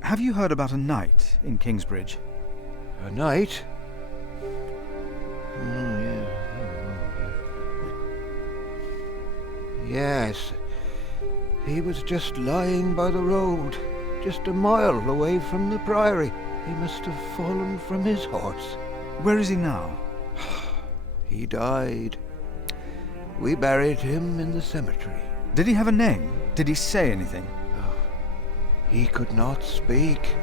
Have you heard about a knight in Kingsbridge? A knight? Yes. He was just lying by the road, just a mile away from the priory. He must have fallen from his horse. Where is he now? He died. We buried him in the cemetery. Did he have a name? Did he say anything? He could not speak.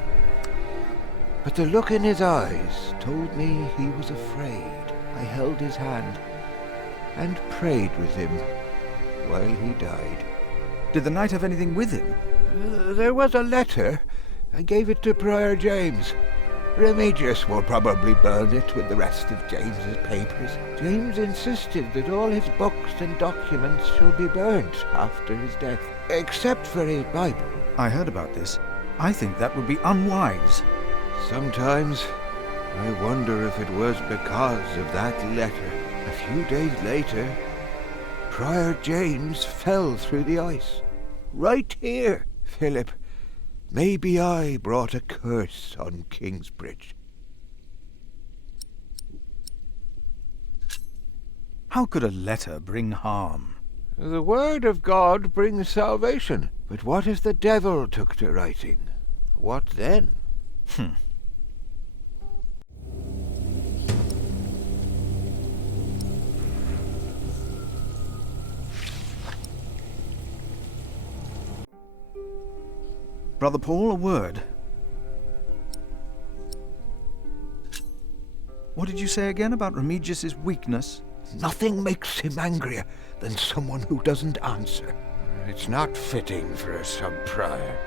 But the look in his eyes told me he was afraid. I held his hand and prayed with him while he died. Did the knight have anything with him? There was a letter. I gave it to Prior James. Remigius will probably burn it with the rest of James's papers. James insisted that all his books and documents shall be burnt after his death, except for his Bible. I heard about this. I think that would be unwise. Sometimes I wonder if it was because of that letter. A few days later, Prior James fell through the ice. Right here, Philip. Maybe I brought a curse on Kingsbridge. How could a letter bring harm? The word of God brings salvation. But what if the devil took to writing? What then? Brother Paul, a word. What did you say again about Remigius's weakness? Nothing makes him angrier than someone who doesn't answer. It's not fitting for a sub-prior.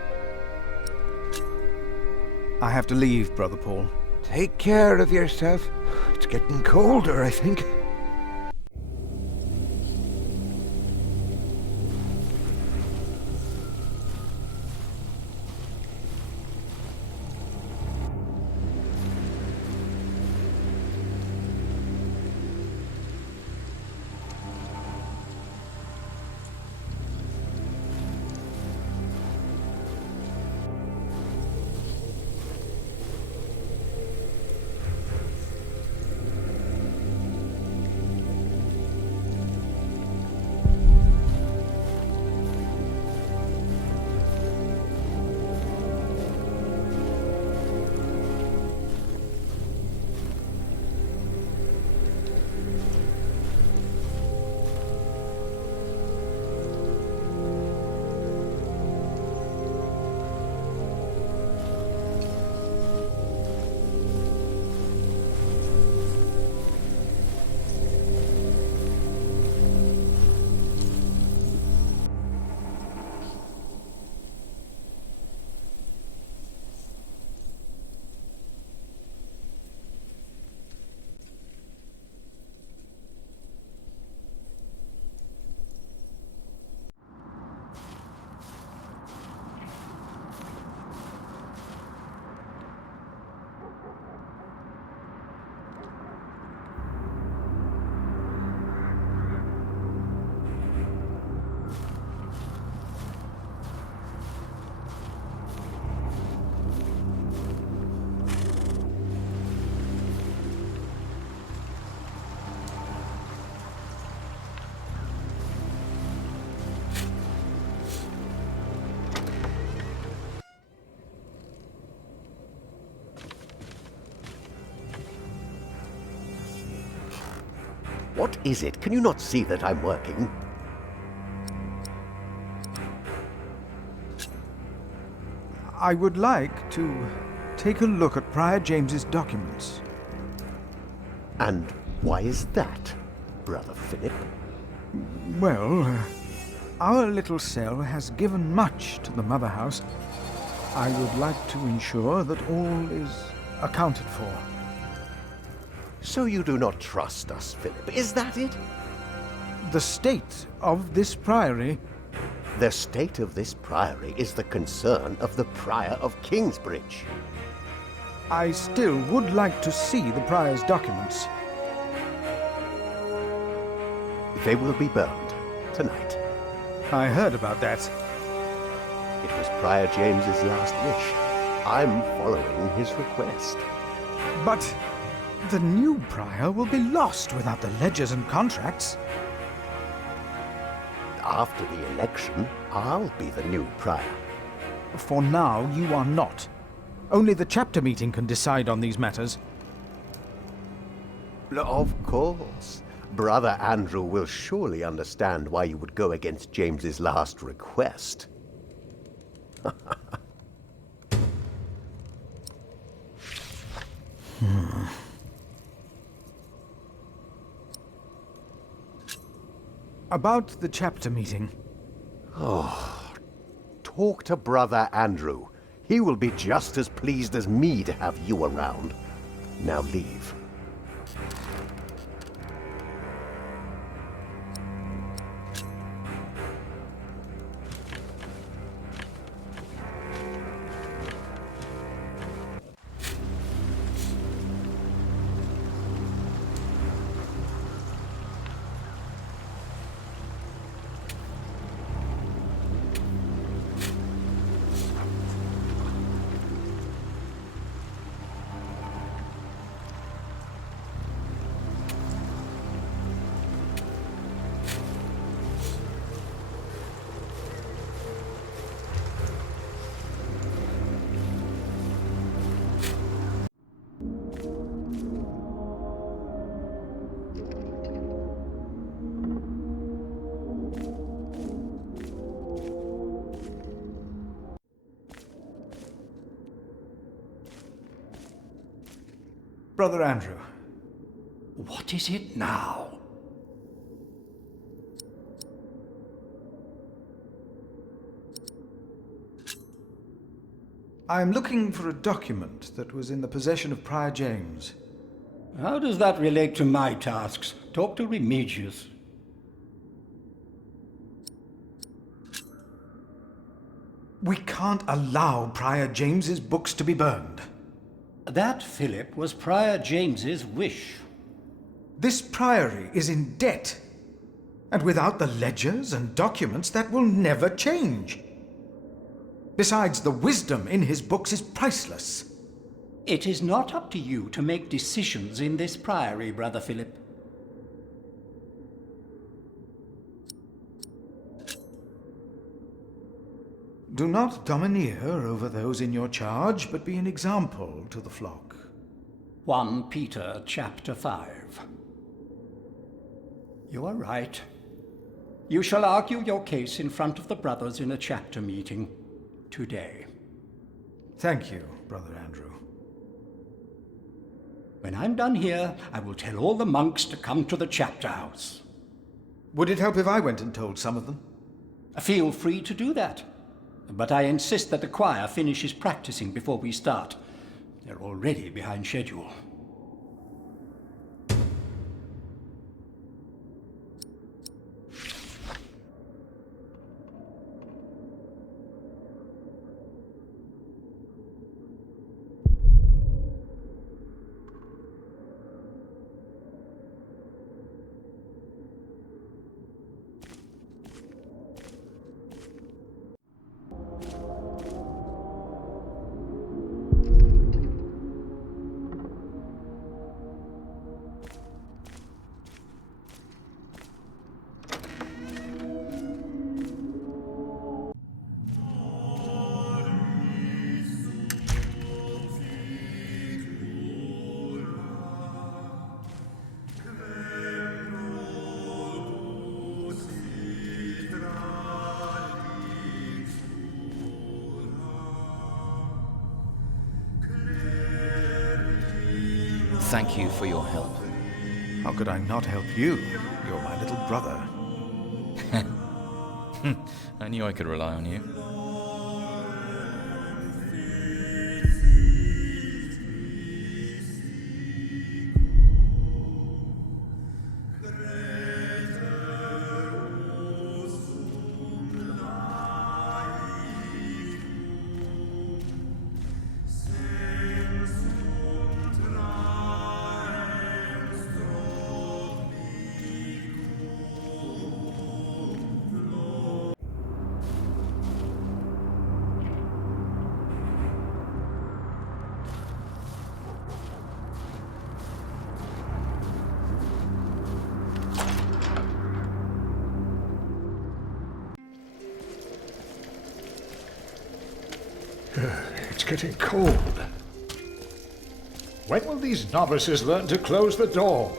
I have to leave, Brother Paul. Take care of yourself. It's getting colder, I think. What is it? Can you not see that I'm working? I would like to take a look at Prior James's documents. And why is that, Brother Philip? Well, our little cell has given much to the Mother House. I would like to ensure that all is accounted for. So you do not trust us, Philip, is that it? The state of this priory... The state of this priory is the concern of the Prior of Kingsbridge. I still would like to see the prior's documents. They will be burned tonight. I heard about that. It was Prior James's last wish. I'm following his request. But the new prior will be lost without the ledgers and contracts. After the election, I'll be the new prior. For now, you are not. Only the chapter meeting can decide on these matters. Of course. Brother Andrew will surely understand why you would go against James's last request. About the chapter meeting. Talk to Brother Andrew. He will be just as pleased as me to have you around. Now leave. Brother Andrew. What is it now? I am looking for a document that was in the possession of Prior James. How does that relate to my tasks? Talk to Remigius. We can't allow Prior James's books to be burned. That, Philip, was Prior James's wish. This priory is in debt. And without the ledgers and documents, that will never change. Besides, the wisdom in his books is priceless. It is not up to you to make decisions in this priory, Brother Philip. Do not domineer over those in your charge, but be an example to the flock. 1 Peter chapter 5. You are right. You shall argue your case in front of the brothers in a chapter meeting today. Thank you, Brother Andrew. When I'm done here, I will tell all the monks to come to the chapter house. Would it help if I went and told some of them? Feel free to do that. But I insist that the choir finishes practicing before we start. They're already behind schedule. Thank you for your help. How could I not help you? You're my little brother. I knew I could rely on you. It's getting cold. When will these novices learn to close the door?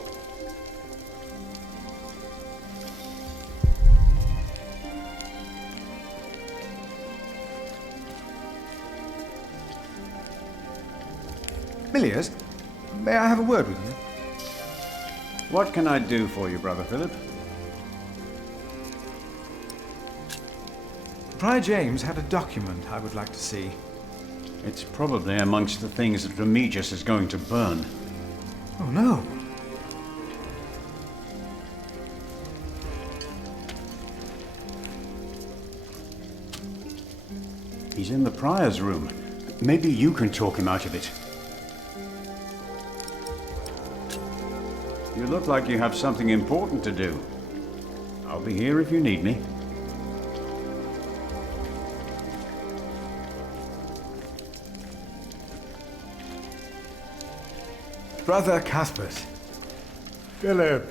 Milius, may I have a word with you? What can I do for you, Brother Philip? Prior James had a document I would like to see. It's probably amongst the things that Remigius is going to burn. Oh no. He's in the Prior's room. Maybe you can talk him out of it. You look like you have something important to do. I'll be here if you need me. Brother Cuthbert. Philip.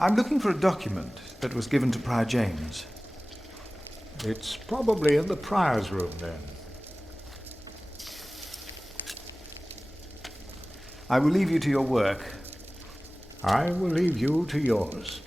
I'm looking for a document that was given to Prior James. It's probably in the Prior's room, then. I will leave you to your work. I will leave you to yours.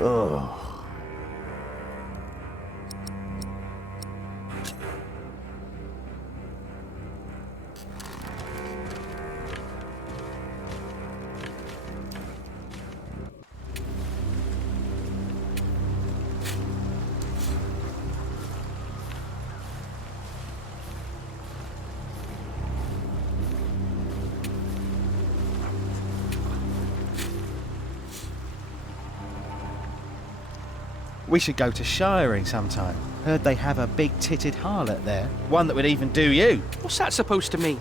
Oh. We should go to shiring sometime. Heard they have a big-titted harlot there. One that would even do you. What's that supposed to mean?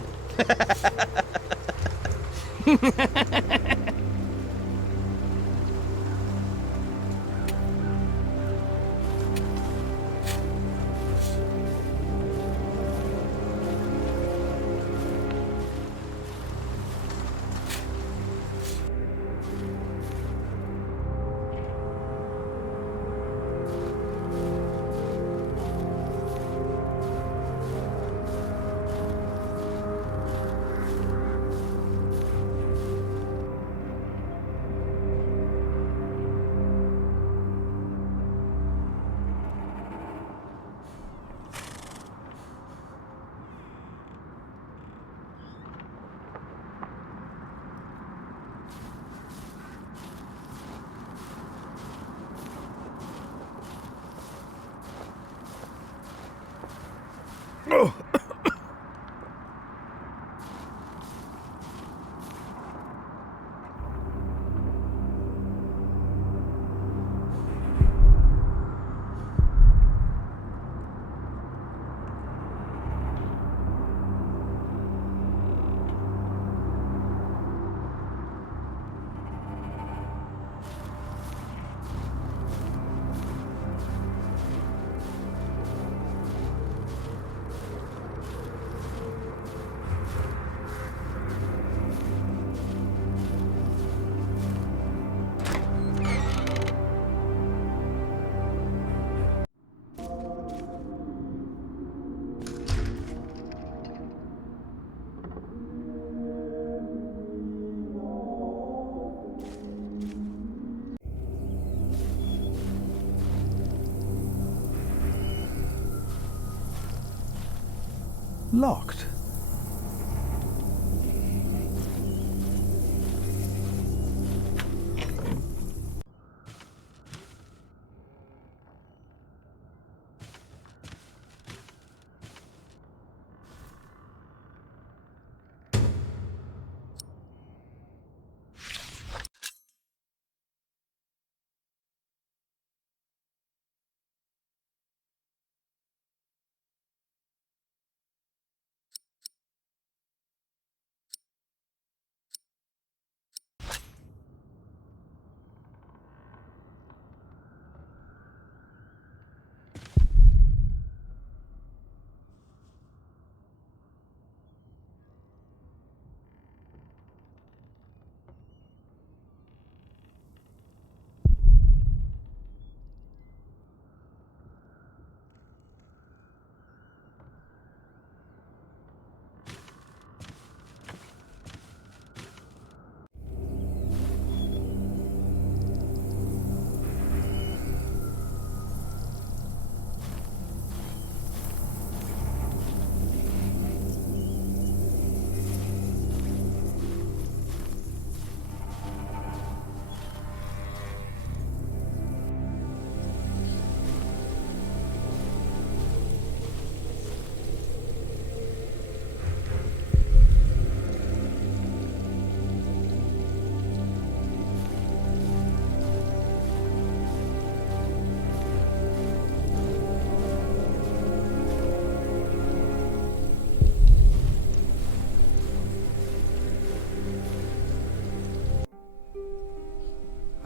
Locked.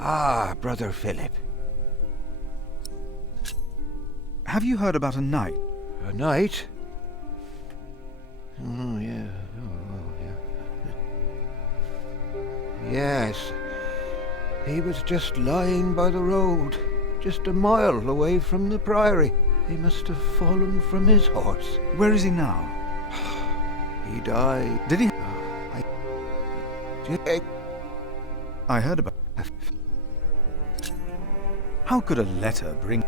Ah, Brother Philip. Have you heard about a knight? A knight? Oh, yeah. Oh, yeah. Yes. He was just lying by the road, just a mile away from the priory. He must have fallen from his horse. Where is he now? He died. Did he? I... I heard about. How could a letter bring...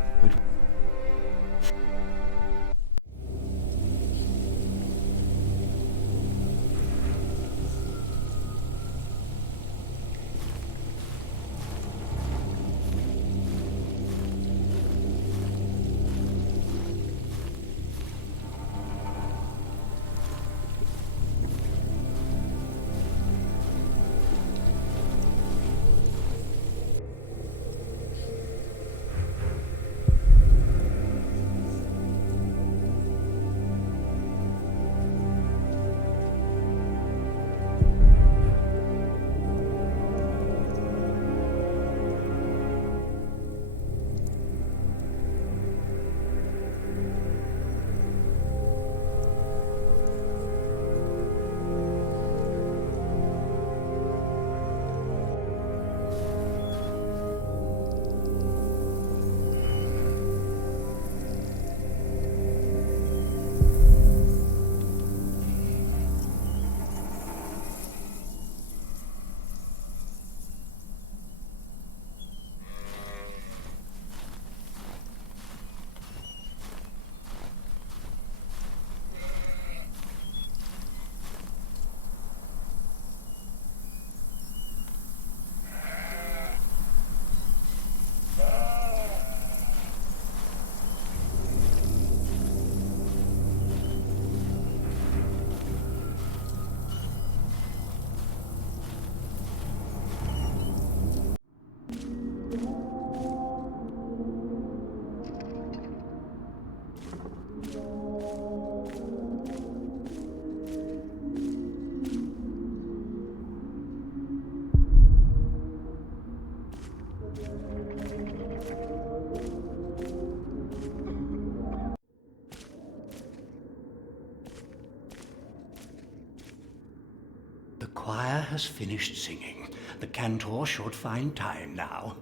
The choir has finished singing. The cantor should find time now.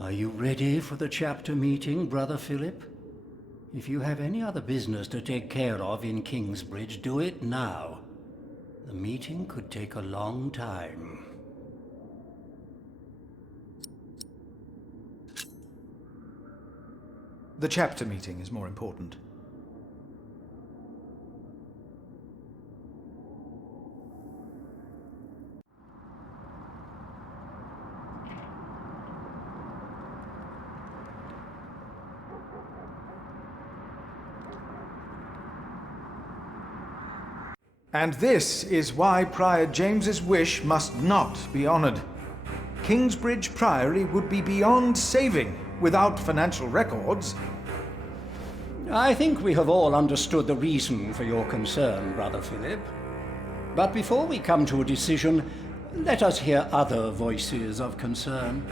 Are you ready for the chapter meeting, Brother Philip? If you have any other business to take care of in Kingsbridge, do it now. The meeting could take a long time. The chapter meeting is more important. And this is why Prior James's wish must not be honored. Kingsbridge Priory would be beyond saving without financial records. I think we have all understood the reason for your concern, Brother Philip. But before we come to a decision, let us hear other voices of concern.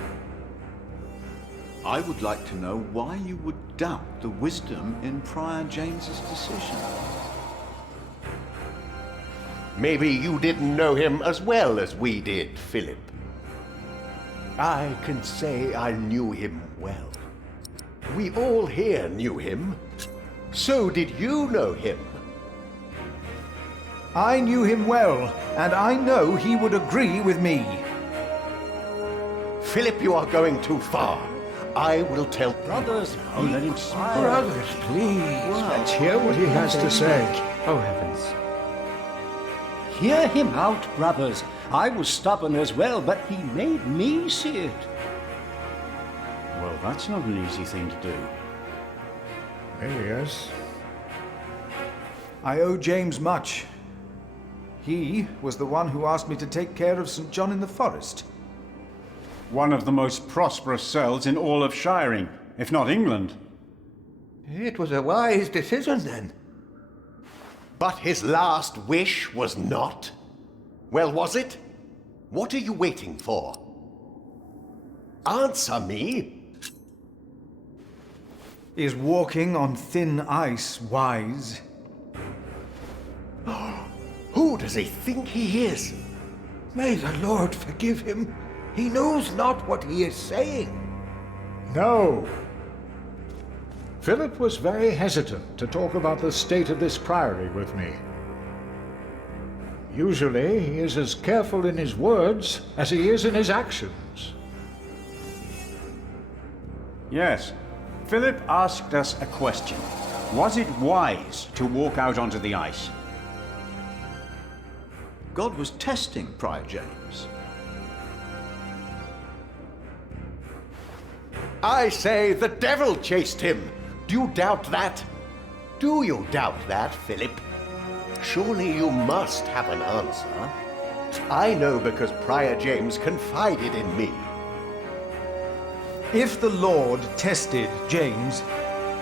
I would like to know why you would doubt the wisdom in Prior James's decision. Maybe you didn't know him as well as we did, Philip. I can say I knew him well. We all here knew him. So did you know him. I knew him well, and I know he would agree with me. Philip, you are going too far. I will tell... Brothers, let him speak. Brothers, please, let's hear what he has to say. Oh, heavens. Hear him out, brothers. I was stubborn as well, but he made me see it. Well, that's not an easy thing to do. Yes. I owe James much. He was the one who asked me to take care of St. John in the Forest. One of the most prosperous cells in all of Shiring, if not England. It was a wise decision then. But his last wish was not? Well, was it? What are you waiting for? Answer me! Is walking on thin ice wise? Who does he think he is? May the Lord forgive him. He knows not what he is saying. No. Philip was very hesitant to talk about the state of this priory with me. Usually, he is as careful in his words as he is in his actions. Yes. Philip asked us a question. Was it wise to walk out onto the ice? God was testing Prior James. I say the devil chased him. Do you doubt that? Do you doubt that, Philip? Surely you must have an answer. I know because Prior James confided in me. If the Lord tested James,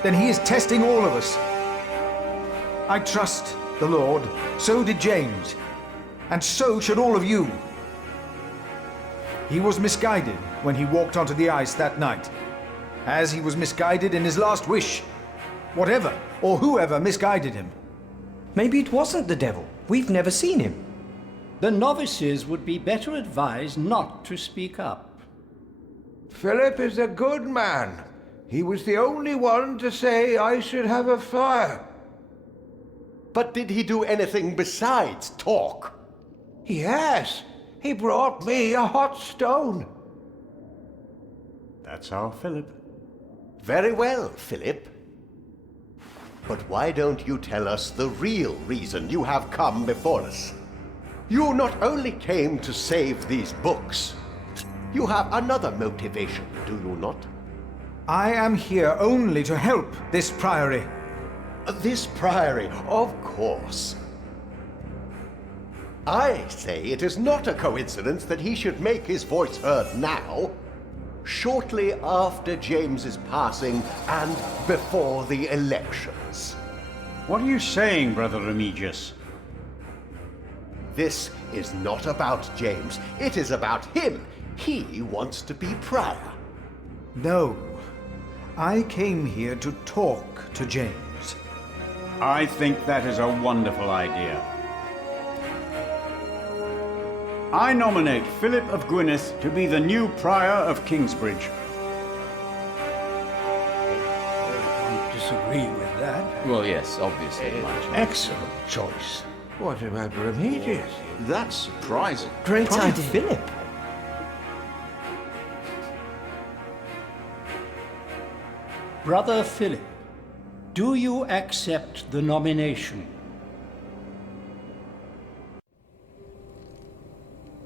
then he is testing all of us. I trust the Lord, so did James, and so should all of you. He was misguided when he walked onto the ice that night, as he was misguided in his last wish. Whatever or whoever misguided him. Maybe it wasn't the devil. We've never seen him. The novices would be better advised not to speak up. Philip is a good man. He was the only one to say I should have a fire. But did he do anything besides talk? Yes, he brought me a hot stone. That's our Philip. Very well, Philip. But why don't you tell us the real reason you have come before us? You not only came to save these books, you have another motivation, do you not? I am here only to help this priory. This priory, of course. I say it is not a coincidence that he should make his voice heard now, shortly after James's passing and before the elections. What are you saying, Brother Remigius? This is not about James. It is about him. He wants to be prior. No, I came here to talk to James. I think that is a wonderful idea. I nominate Philip of Gwynedd to be the new prior of Kingsbridge. I don't disagree with that. Well, yes, obviously. Excellent choice. What about Remigius? That's surprising. Great idea. Philip. Brother Philip, do you accept the nomination?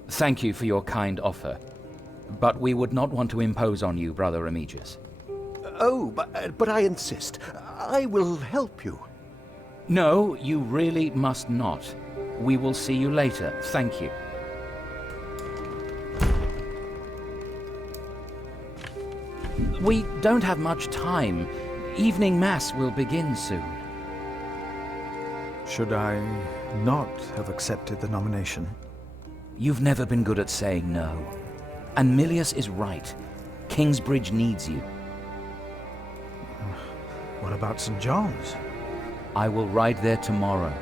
Thank you for your kind offer, but we would not want to impose on you, Brother Remigius. Oh, but I insist. I will help you. No, you really must not. We will see you later. Thank you. We don't have much time. Evening Mass will begin soon. Should I not have accepted the nomination? You've never been good at saying no. And Milius is right. Kingsbridge needs you. What about St. John's? I will ride there tomorrow.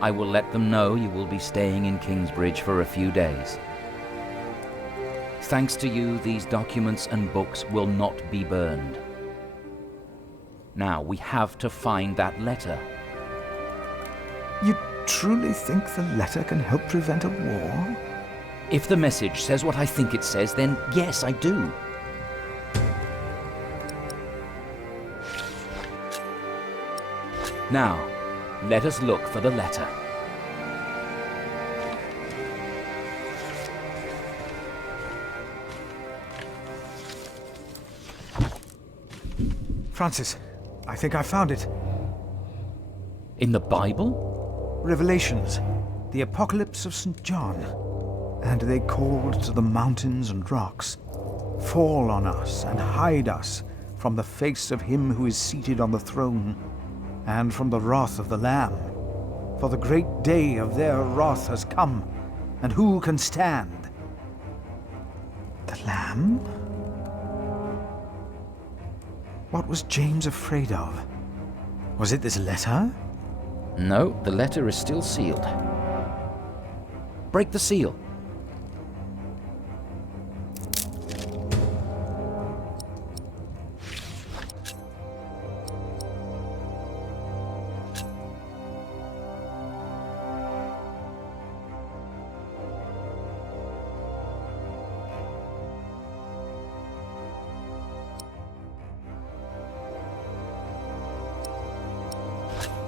I will let them know you will be staying in Kingsbridge for a few days. Thanks to you, these documents and books will not be burned. Now, we have to find that letter. You truly think the letter can help prevent a war? If the message says what I think it says, then yes, I do. Now, let us look for the letter. Francis, I think I found it. In the Bible? Revelations, the Apocalypse of St. John. And they called to the mountains and rocks, "Fall on us and hide us from the face of him who is seated on the throne, and from the wrath of the Lamb. For the great day of their wrath has come, and who can stand?" The Lamb? What was James afraid of? Was it this letter? No, the letter is still sealed. Break the seal.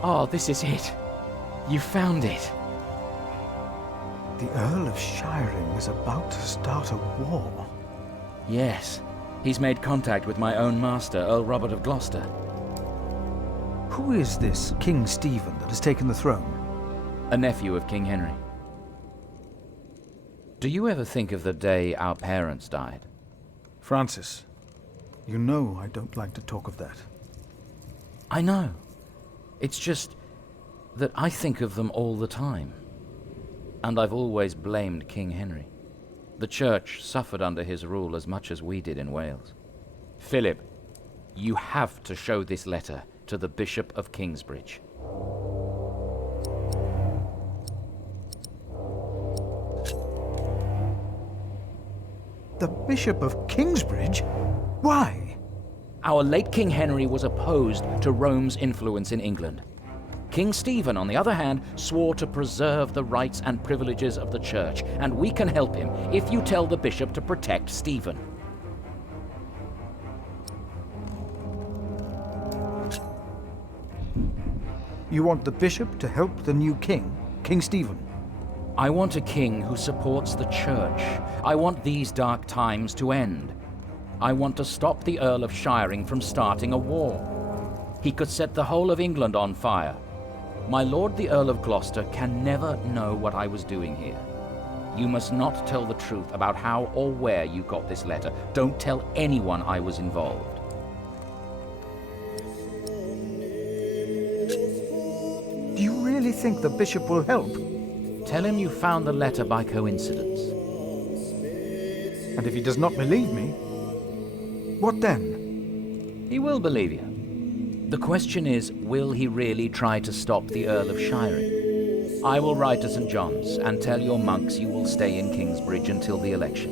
Oh, this is it. You found it. The Earl of Shiring is about to start a war. Yes. He's made contact with my own master, Earl Robert of Gloucester. Who is this King Stephen that has taken the throne? A nephew of King Henry. Do you ever think of the day our parents died? Francis, you know I don't like to talk of that. I know. It's just that I think of them all the time. And I've always blamed King Henry. The Church suffered under his rule as much as we did in Wales. Philip, you have to show this letter to the Bishop of Kingsbridge. The Bishop of Kingsbridge? Why? Our late King Henry was opposed to Rome's influence in England. King Stephen, on the other hand, swore to preserve the rights and privileges of the Church, and we can help him if you tell the bishop to protect Stephen. You want the bishop to help the new king, King Stephen? I want a king who supports the Church. I want these dark times to end. I want to stop the Earl of Shiring from starting a war. He could set the whole of England on fire. My lord the Earl of Gloucester can never know what I was doing here. You must not tell the truth about how or where you got this letter. Don't tell anyone I was involved. Do you really think the bishop will help? Tell him you found the letter by coincidence. And if he does not believe me, what then? He will believe you. The question is, will he really try to stop the Earl of Shiring? I will ride to St. John's and tell your monks you will stay in Kingsbridge until the election.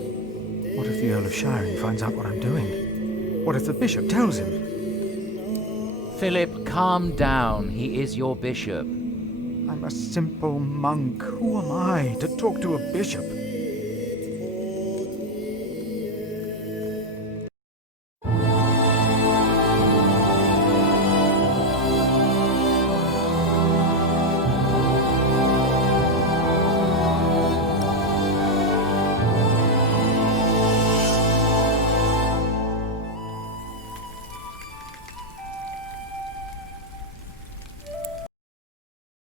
What if the Earl of Shiring finds out what I'm doing? What if the bishop tells him? Philip, calm down. He is your bishop. I'm a simple monk. Who am I to talk to a bishop?